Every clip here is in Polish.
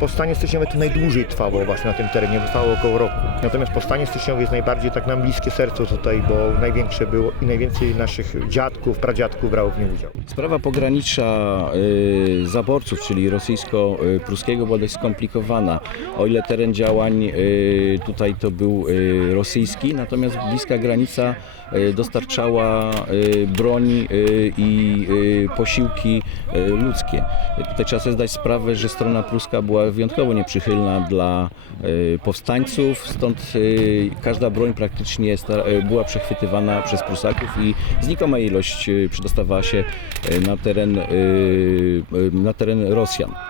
powstanie styczniowe to najdłużej trwało właśnie na tym terenie, trwało około roku. Natomiast powstanie styczniowe jest najbardziej tak nam bliskie sercu tutaj, bo największe było i najwięcej naszych dziadków, pradziadków brało w nim udział. Sprawa pogranicza y, zaborców, czyli rosyjsko-pruskiego była dość skomplikowana. O ile teren działań y, tutaj to był y, rosyjski, natomiast bliska granica dostarczała y, broń y, i posiłki ludzkie. Tutaj trzeba sobie zdać sprawę, że strona pruska była wyjątkowo nieprzychylna dla powstańców, stąd każda broń praktycznie była przechwytywana przez Prusaków i znikoma ilość przedostawała się na teren, na teren Rosjan.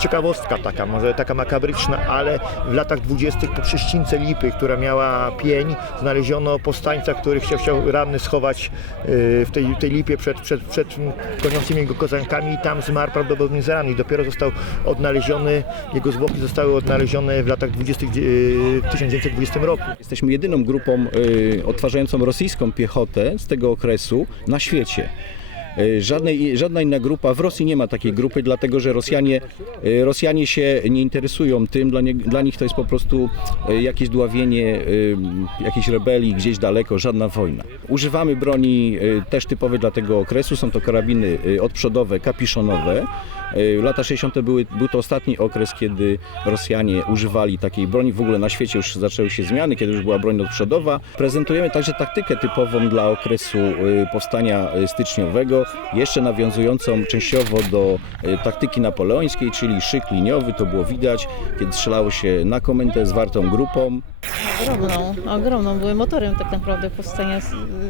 Ciekawostka taka, może taka makabryczna, ale w latach dwudziestych po prześcince lipy, która miała pień, znaleziono powstańca, który chciał, chciał ranny schować yy, w tej, tej lipie przed, przed, przed go kozankami i tam zmarł prawdopodobnie z ran i dopiero został odnaleziony, jego zwłoki zostały odnalezione w latach 20, yy, w 1920 roku. Jesteśmy jedyną grupą y, odtwarzającą rosyjską piechotę z tego okresu na świecie. Y, Żadnej, żadna inna grupa, w Rosji nie ma takiej grupy, dlatego że Rosjanie, y, Rosjanie się nie interesują tym, dla, nie, dla nich to jest po prostu y, jakieś dławienie jakiejś rebelii gdzieś daleko, żadna wojna. Używamy broni też typowej dla tego okresu, są to karabiny odprzodowe, kapiszonowe. Lata 60. Były, był to ostatni okres, kiedy Rosjanie używali takiej broni. W ogóle na świecie już zaczęły się zmiany, kiedy już była broń odprzodowa. Prezentujemy także taktykę typową dla okresu powstania styczniowego, jeszcze nawiązującą częściowo do y, taktyki napoleońskiej, czyli szyk liniowy, to było widać, kiedy strzelało się na komendę zwartą grupą. Ogromną, ogromną. Były motorem tak naprawdę powstania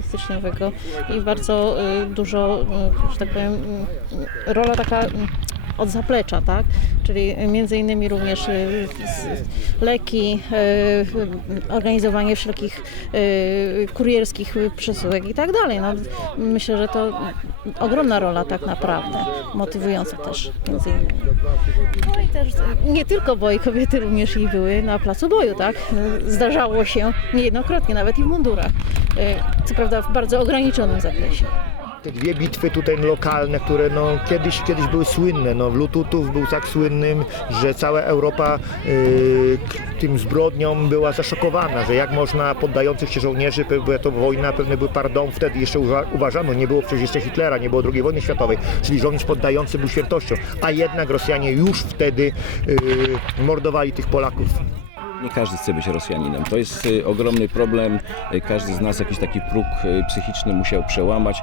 styczniowego i bardzo y, dużo, y, że tak powiem, y, rola taka od zaplecza, tak? Czyli między innymi również y, leki, y, organizowanie wszelkich y, kurierskich przesyłek i tak dalej. No, myślę, że to ogromna rola tak naprawdę, motywująca też między innymi. No i też nie tylko, bo i kobiety również i były na placu boju, tak? Zdarzało się niejednokrotnie, nawet i w mundurach. Co prawda w bardzo ograniczonym zakresie. Te dwie bitwy tutaj lokalne, które no, kiedyś, kiedyś były słynne. No, Lututów był tak słynnym, że cała Europa k- tym zbrodniom była zaszokowana, że jak można poddających się żołnierzy, była to wojna, pewne były pardon, wtedy jeszcze uwa- uważano, nie było przecież jeszcze Hitlera, nie było II wojny światowej, czyli żołnierz poddający był świętością, a jednak Rosjanie już wtedy yy, mordowali tych Polaków. Nie każdy chce być Rosjaninem. To jest y, ogromny problem. Y, Każdy z nas jakiś taki próg y, psychiczny musiał przełamać.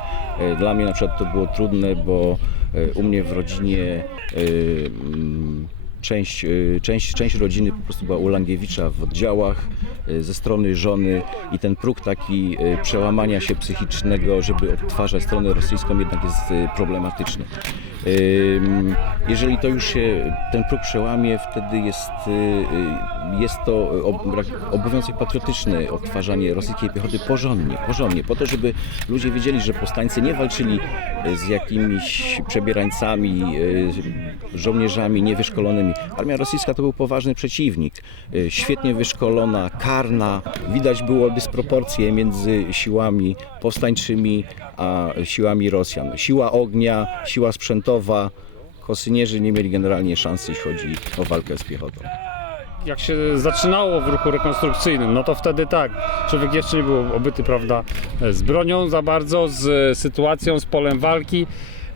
Dla mnie na przykład to było trudne, bo u mnie w rodzinie mm, część, część, część rodziny po prostu była u Langiewicza w oddziałach ze strony żony i ten próg taki przełamania się psychicznego, żeby odtwarzać stronę rosyjską jednak jest problematyczny. Jeżeli to już się ten próg przełamie, wtedy jest, y, y, jest to ob- obowiązek patriotyczny odtwarzanie rosyjskiej piechoty porządnie, porządnie, po to, żeby ludzie wiedzieli, że powstańcy nie walczyli y, z jakimiś przebierańcami, y, żołnierzami niewyszkolonymi. Armia rosyjska to był poważny przeciwnik, y, świetnie wyszkolona, karna. Widać było dysproporcje między siłami powstańczymi a siłami Rosjan. Siła ognia, siła sprzętowa. Kosynierzy nie mieli generalnie szansy, jeśli chodzi o walkę z piechotą. jak się zaczynało w ruchu rekonstrukcyjnym, no to wtedy tak, człowiek jeszcze nie był obyty, prawda, z bronią za bardzo, z sytuacją, z polem walki,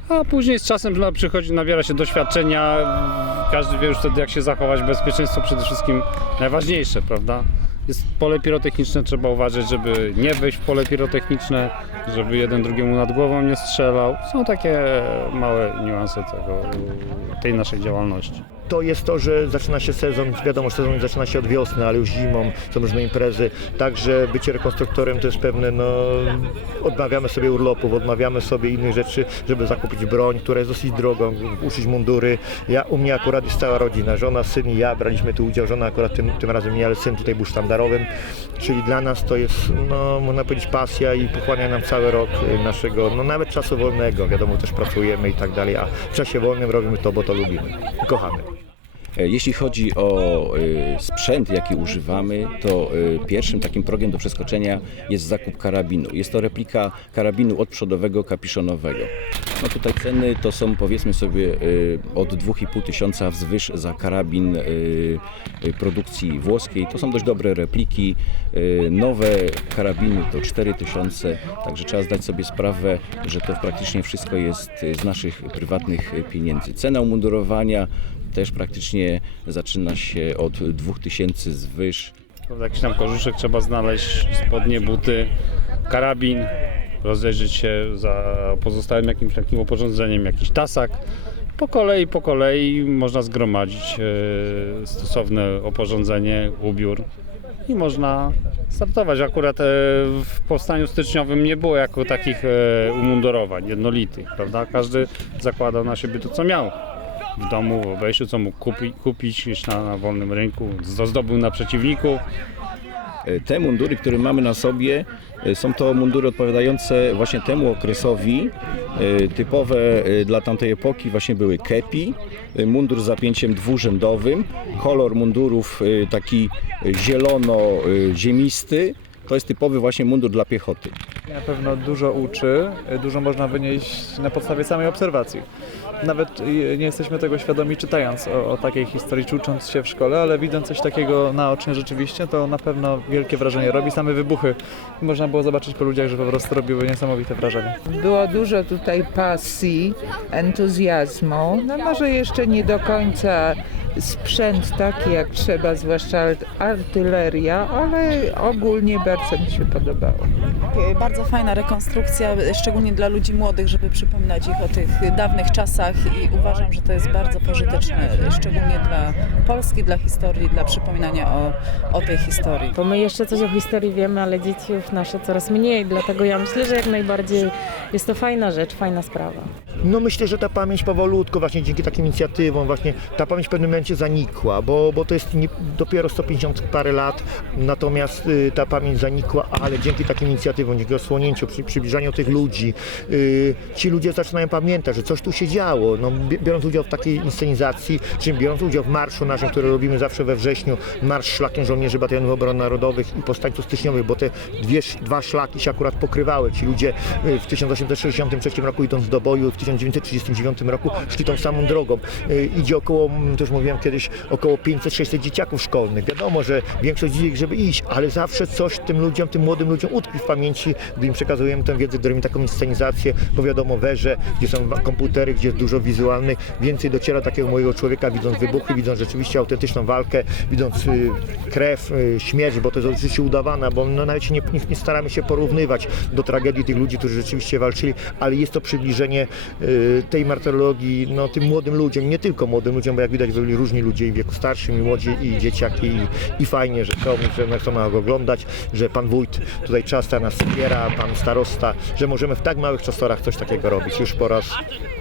a później z czasem no, przychodzi, nabiera się doświadczenia, każdy wie już wtedy jak się zachować, bezpieczeństwo przede wszystkim najważniejsze, prawda. Jest pole pirotechniczne, trzeba uważać, żeby nie wejść w pole pirotechniczne, żeby jeden drugiemu nad głową nie strzelał. Są takie małe niuanse tego, tej naszej działalności. To jest to, że zaczyna się sezon, wiadomo, sezon zaczyna się od wiosny, ale już zimą są różne imprezy, także bycie rekonstruktorem to jest pewne, no, odmawiamy sobie urlopów, odmawiamy sobie innych rzeczy, żeby zakupić broń, która jest dosyć drogą, uszyć mundury. Ja, u mnie akurat jest cała rodzina, żona, syn i ja, braliśmy tu udział, żona akurat tym, tym razem nie, ale syn tutaj był sztandarowym, czyli dla nas to jest, no, można powiedzieć pasja i pochłania nam cały rok y, naszego, no nawet czasu wolnego, wiadomo, też pracujemy i tak dalej, a w czasie wolnym robimy to, bo to lubimy i kochamy. E, Jeśli chodzi o e, sprzęt, jaki używamy, to e, pierwszym takim progiem do przeskoczenia jest zakup karabinu. Jest to replika karabinu odprzodowego kapiszonowego. No tutaj ceny to są powiedzmy sobie od 2,5 tysiąca wzwyż za karabin produkcji włoskiej. To są dość dobre repliki. Nowe karabiny to 4 tysiące, także trzeba zdać sobie sprawę, że to praktycznie wszystko jest z naszych prywatnych pieniędzy. Cena umundurowania też praktycznie zaczyna się od 2000 zwyż. Prawda, Jakiś tam kożuszek trzeba znaleźć, spodnie, buty, karabin, rozejrzeć się za pozostałym jakimś takim oporządzeniem, jakiś tasak. Po kolei, po kolei można zgromadzić e, stosowne oporządzenie, ubiór i można startować. Akurat e, w powstaniu styczniowym nie było jako takich e, umundurowań jednolitych, prawda? Każdy zakładał na siebie to, co miał w domu, w wejściu, co mógł kupi, kupić na, na wolnym rynku, zdobył na przeciwniku. E, Te mundury, które mamy na sobie, e, są to mundury odpowiadające właśnie temu okresowi. E, Typowe dla tamtej epoki właśnie były kepi, mundur z zapięciem dwurzędowym, kolor mundurów taki zielono-ziemisty. To jest typowy właśnie mundur dla piechoty. Na pewno dużo uczy, dużo można wynieść na podstawie samej obserwacji. Nawet nie jesteśmy tego świadomi czytając o, o takiej historii, czy ucząc się w szkole, ale widząc coś takiego naocznie rzeczywiście, to na pewno wielkie wrażenie robi. Same wybuchy można było zobaczyć po ludziach, że po prostu robiły niesamowite wrażenie. Było dużo tutaj pasji, entuzjazmu. No może jeszcze nie do końca sprzęt taki jak trzeba, zwłaszcza art- artyleria, ale ogólnie bardzo mi się podobało. Bardzo fajna rekonstrukcja, szczególnie dla ludzi młodych, żeby przypominać ich o tych dawnych czasach i uważam, że to jest bardzo pożyteczne, szczególnie dla Polski, dla historii, dla przypominania o, o tej historii. Bo my jeszcze coś o historii wiemy, ale dzieci już nasze coraz mniej, dlatego ja myślę, że jak najbardziej jest to fajna rzecz, fajna sprawa. No myślę, że ta pamięć powolutku, właśnie dzięki takim inicjatywom, właśnie ta pamięć w pewnym momencie zanikła, bo, bo to jest nie, dopiero 150 parę lat, natomiast y, ta pamięć zanikła, ale dzięki takim inicjatywom, dzięki osłonięciu, przy, przybliżaniu tych ludzi, y, ci ludzie zaczynają pamiętać, że coś tu się działo. No, bi- biorąc udział w takiej inscenizacji, czy biorąc udział w marszu naszym, który robimy zawsze we wrześniu, Marsz Szlakiem Żołnierzy Batalionów Obrony Narodowych i Powstańców Styczniowych, bo te dwie, dwa szlaki się akurat pokrywały. Ci ludzie y, w 1863 roku idąc do boju, w 1939 roku szli tą samą drogą. Y, Idzie około, mm, też mówiłem kiedyś, około 500-600 dzieciaków szkolnych. Wiadomo, że większość z nich, żeby iść, ale zawsze coś tym ludziom, tym młodym ludziom utkwi w pamięci, gdy im przekazujemy tę wiedzę, gdy robimy taką inscenizację, bo wiadomo, werze, gdzie są komputery, gdzie jest dużo wizualnych, więcej dociera takiego mojego człowieka, widząc wybuchy, widząc rzeczywiście autentyczną walkę, widząc y, krew, y, śmierć, bo to jest oczywiście udawana, bo no, nawet się nie, nie, staramy się porównywać do tragedii tych ludzi, którzy rzeczywiście walczyli, ale jest to przybliżenie y, tej martyrologii no, tym młodym ludziom, nie tylko młodym ludziom, bo jak widać byli różni ludzie i w wieku starszym, i młodzi, i dzieciaki, i, i fajnie, że chcą, że chcą nas oglądać, że pan wójt tutaj czasta nas wspiera, pan starosta, że możemy w tak małych czastorach coś takiego robić. Już po raz,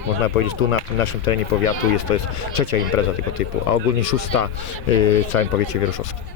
można powiedzieć, tu na tym naszym terenie powiatu jest to jest trzecia impreza tego typu, a ogólnie szósta y, w całym powiecie wieruszowskim.